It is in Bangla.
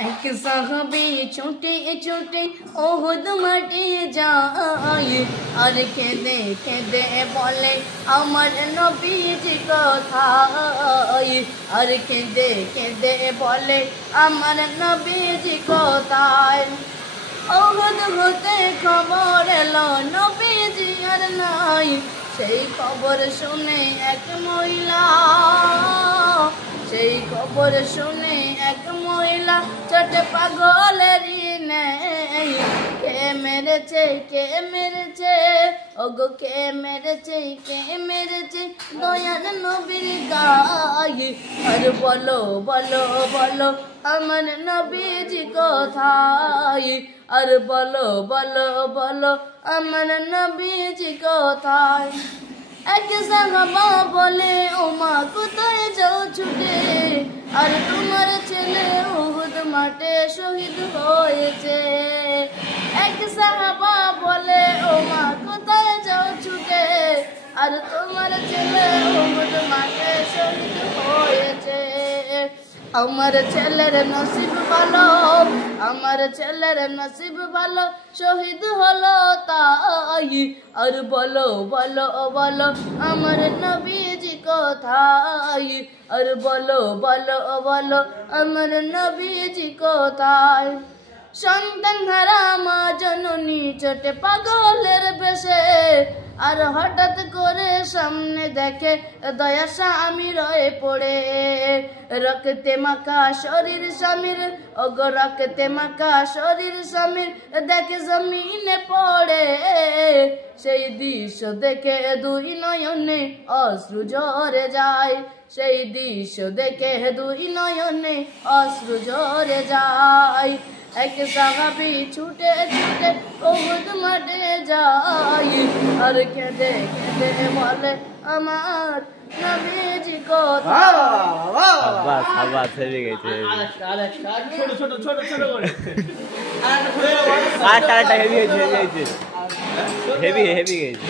एक साहबी छोटे छोटे ओहुद माटी যায় আর কেঁদে কেঁদে বলে আমার নবীজি কোথায় আর কেঁদে কেঁদে বলে আমার নবীজি কোথায় ওহুদ হতে খবর এলো নবীজি আর নাই সেই খবর শুনে এক মহিলা সেই খবর শুনে এক মহিলা ছোট পাগলেরই নেই কে মেরেছে ওগো কে মেরেছে দয়ার নবীর গায়ে আর বলো বলো বলো আমার নবীজি কোথায় আর বলো বলো বলো আমার নবীজি কোথায় এক সাহাবা বলে ও মা কোথায় যাও ছুটে আর তোমার ছেলে উহুদ মাঠে শহীদ হয়েছে এক সাহাবা বলে ও মা কোথায় যাও ছুটে আর তোমার ছেলে উহুদ মাঠে শহীদ হয়েছে আমার ছেলের নসিব ভালো আমার ছেলের নসিব ভালো শহীদ হলো তাই আর বলো বলো বলো আমার নবীজি কোথায় আর বলো বলো বলো আমার নবীজি কোথায় সন্তান হারা মা জননী ছোটে পাগলের বেশে আর হঠাৎ করে সামনে দেখে দয়া স্বামী রয়ে পড়ে রক্তে মাখা শরীর স্বামীর ওগো রক্তে মাখা শরীর স্বামীর দেখে জমিনে পড়ে সেই দৃশ্য দেখে দুই নয়নে অশ্রু ঝরে যায় সেই দৃশ্য দেখে দুই নয়নে অশ্রু ঝরে যায় এক সাহাবী ছুটে ছুটে উহুদ মাঠে যায় আর কেঁদে কেঁদে বলে আমার নবীজি কোথায় বাস বাস হেভি গেছে ছোট ছোট ছোট ছোট করে আরেকটা হেভি গেছে হেভি গেছে